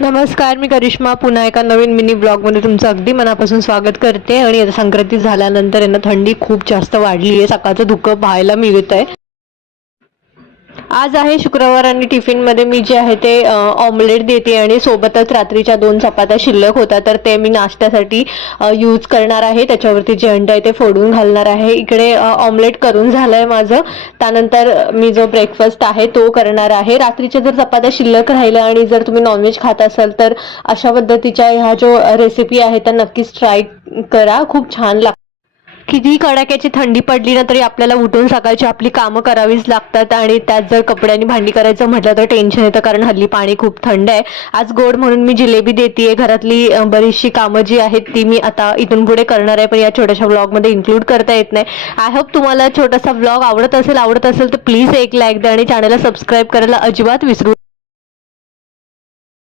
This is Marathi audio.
नमस्कार, मी करिश्मा पुन्हा एका नवीन मिनी ब्लॉगमध्ये तुमचं अगदी मनापासून स्वागत करते. आणि आता संक्रांती झाल्यानंतर यांना थंडी खूप जास्त वाढली आहे. सकाळचं धुकं पाहायला मिळत आहे. आज आहे शुक्रवार आणि टिफिनमध्ये मी जे आहे ते ऑमलेट देते आणि सोबतच रात्रीच्या 2 चपात्या शिल्लक होत्या तर ते मी नाश्त्यासाठी यूज करणार आहे. त्याच्यावरती जे अंडं आहे ते फोडून घालणार आहे. इकडे ऑमलेट करून झालं आहे माझं. त्यानंतर मी जो ब्रेकफास्ट आहे तो करणार आहे. रात्रीच्या जर चपात्या शिल्लक राहिल्या आणि जर तुम्ही नॉनव्हेज खात असाल तर अशा पद्धतीच्या ह्या जो रेसिपी आहे त्या नक्कीच ट्राय करा. खूप छान लागतं. कितीही कडाक्याची थंडी पडली ना तरी आपल्याला उठून सकाळची आपली कामं करावीच लागतात. आणि त्यात जर कपडे आणि भांडी करायचं म्हटलं तर टेन्शन येतं, कारण हल्ली पाणी खूप थंड आहे. आज गोड म्हणून मी जिलेबी देते. घरातली बरीचशी कामं जी आहेत ती मी आता इथून पुढे करणार आहे, पण या छोट्याशा व्लॉगमध्ये इन्क्लूड करता येत नाही. आय होप तुम्हाला छोटासा व्लॉग आवडत असेल तर प्लीज एक लाईक द्या आणि चॅनलला सबस्क्राईब करायला अजिबात विसरू